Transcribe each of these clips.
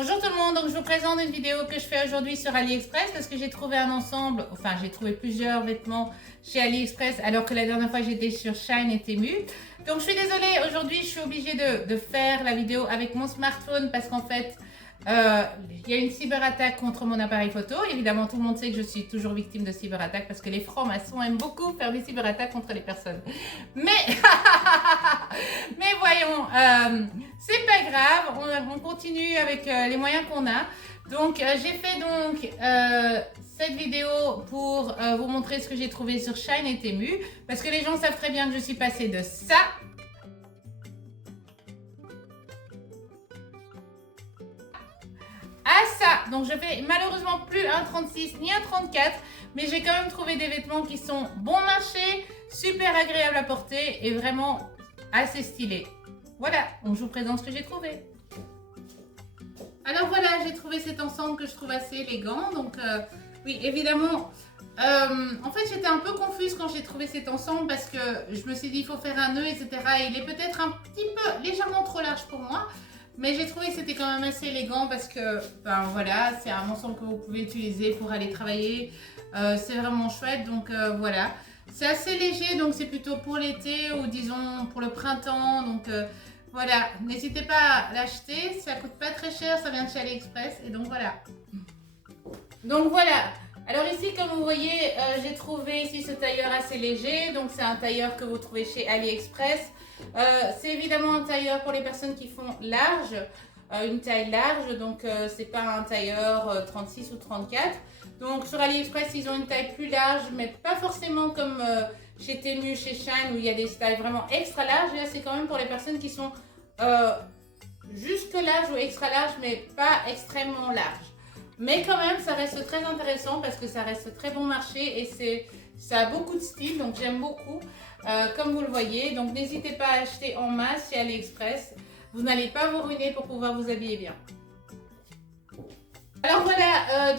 Bonjour tout le monde, donc je vous présente une vidéo que je fais aujourd'hui sur AliExpress parce que j'ai trouvé un ensemble, enfin j'ai trouvé plusieurs vêtements chez AliExpress alors que la dernière fois j'étais sur Shein et Temu. Donc je suis désolée, aujourd'hui je suis obligée de faire la vidéo avec mon smartphone parce qu'en fait il y a une cyberattaque contre mon appareil photo. Évidemment tout le monde sait que je suis toujours victime de cyberattaque parce que les francs-maçons aiment beaucoup faire des cyberattaques contre les personnes. Mais voyons, c'est pas grave, on continue avec les moyens qu'on a. Donc j'ai fait donc cette vidéo pour vous montrer ce que j'ai trouvé sur Shein et Temu parce que les gens savent très bien que je suis passée de ça à ça. Donc je fais malheureusement plus un 36 ni un 34, mais j'ai quand même trouvé des vêtements qui sont bon marché, super agréables à porter et vraiment assez stylés. Voilà, donc je vous présente ce que j'ai trouvé. Alors voilà, j'ai trouvé cet ensemble que je trouve assez élégant. Donc oui, évidemment, en fait j'étais un peu confuse quand j'ai trouvé cet ensemble parce que je me suis dit il faut faire un nœud, etc. Et il est peut-être un petit peu légèrement trop large pour moi. Mais j'ai trouvé que c'était quand même assez élégant parce que, ben voilà, c'est un ensemble que vous pouvez utiliser pour aller travailler. C'est vraiment chouette, donc voilà. C'est assez léger, donc c'est plutôt pour l'été ou disons pour le printemps. Donc voilà, n'hésitez pas à l'acheter, ça coûte pas très cher, ça vient de chez AliExpress. Et donc voilà. Donc voilà. Alors ici, comme vous voyez, j'ai trouvé ici ce tailleur assez léger. Donc c'est un tailleur que vous trouvez chez AliExpress. C'est évidemment un tailleur pour les personnes qui font large, une taille large, donc c'est pas un tailleur 36 ou 34. Donc sur AliExpress ils ont une taille plus large, mais pas forcément comme chez Temu, chez Shein où il y a des tailles vraiment extra larges. Là c'est quand même pour les personnes qui sont juste large ou extra large, mais pas extrêmement large. Mais quand même ça reste très intéressant parce que ça reste très bon marché et ça a beaucoup de style, donc j'aime beaucoup. Comme vous le voyez, donc n'hésitez pas à acheter en masse chez AliExpress. Vous n'allez pas vous ruiner pour pouvoir vous habiller bien. Alors voilà,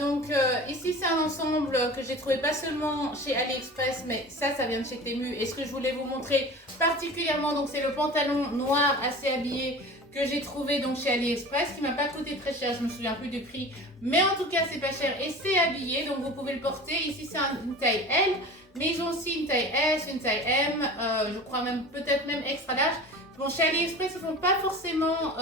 ici c'est un ensemble que j'ai trouvé pas seulement chez AliExpress, mais ça vient de chez Temu. Et ce que je voulais vous montrer particulièrement, donc c'est le pantalon noir assez habillé que j'ai trouvé donc chez AliExpress, qui m'a pas coûté très cher, je me souviens plus du prix, mais en tout cas c'est pas cher et c'est habillé, donc vous pouvez le porter. Ici c'est une taille L, mais ils ont aussi une taille S, une taille M, je crois même peut-être même extra large. Bon, chez AliExpress ils font pas forcément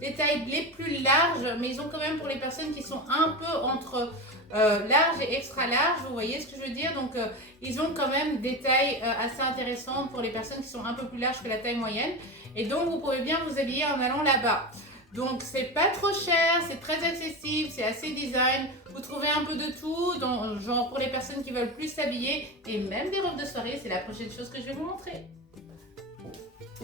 des tailles les plus larges, mais ils ont quand même pour les personnes qui sont un peu entre large et extra large, vous voyez ce que je veux dire. Donc ils ont quand même des tailles assez intéressantes pour les personnes qui sont un peu plus larges que la taille moyenne. Et donc vous pouvez bien vous habiller en allant là-bas. Donc c'est pas trop cher, c'est très accessible, c'est assez design. Vous trouvez un peu de tout, donc, genre pour les personnes qui veulent plus s'habiller et même des robes de soirée, c'est la prochaine chose que je vais vous montrer.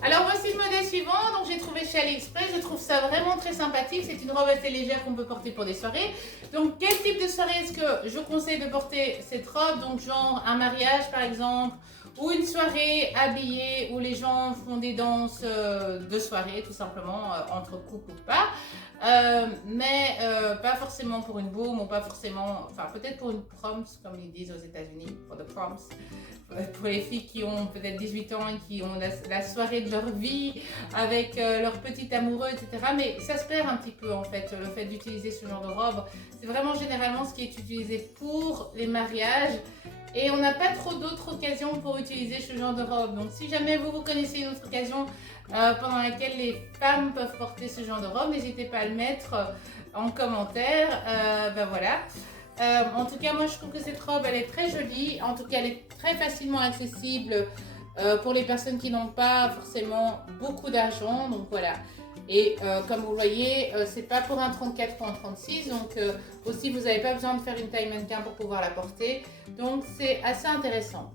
Alors voici le modèle suivant, donc j'ai trouvé chez AliExpress, je trouve ça vraiment très sympathique, c'est une robe assez légère qu'on peut porter pour des soirées. Donc quel type de soirée est-ce que je conseille de porter cette robe? Donc genre un mariage par exemple, ou une soirée habillée où les gens font des danses de soirée tout simplement, entre couples ou pas. Mais pas forcément pour une boum ou pas forcément, enfin peut-être pour une proms comme ils disent aux États-Unis, pour the proms. Pour les filles qui ont peut-être 18 ans et qui ont la soirée de leur vie avec leur petit amoureux, etc. Mais ça se perd un petit peu en fait, le fait d'utiliser ce genre de robe. C'est vraiment généralement ce qui est utilisé pour les mariages. Et on n'a pas trop d'autres occasions pour utiliser ce genre de robe. Donc si jamais vous connaissez une autre occasion pendant laquelle les femmes peuvent porter ce genre de robe, n'hésitez pas à le mettre en commentaire. Ben voilà. En tout cas, moi je trouve que cette robe elle est très jolie. En tout cas, elle est très facilement accessible pour les personnes qui n'ont pas forcément beaucoup d'argent. Donc voilà. Et comme vous le voyez, c'est pas pour un 34 ou un 36, donc aussi vous n'avez pas besoin de faire une taille mannequin pour pouvoir la porter, donc c'est assez intéressant.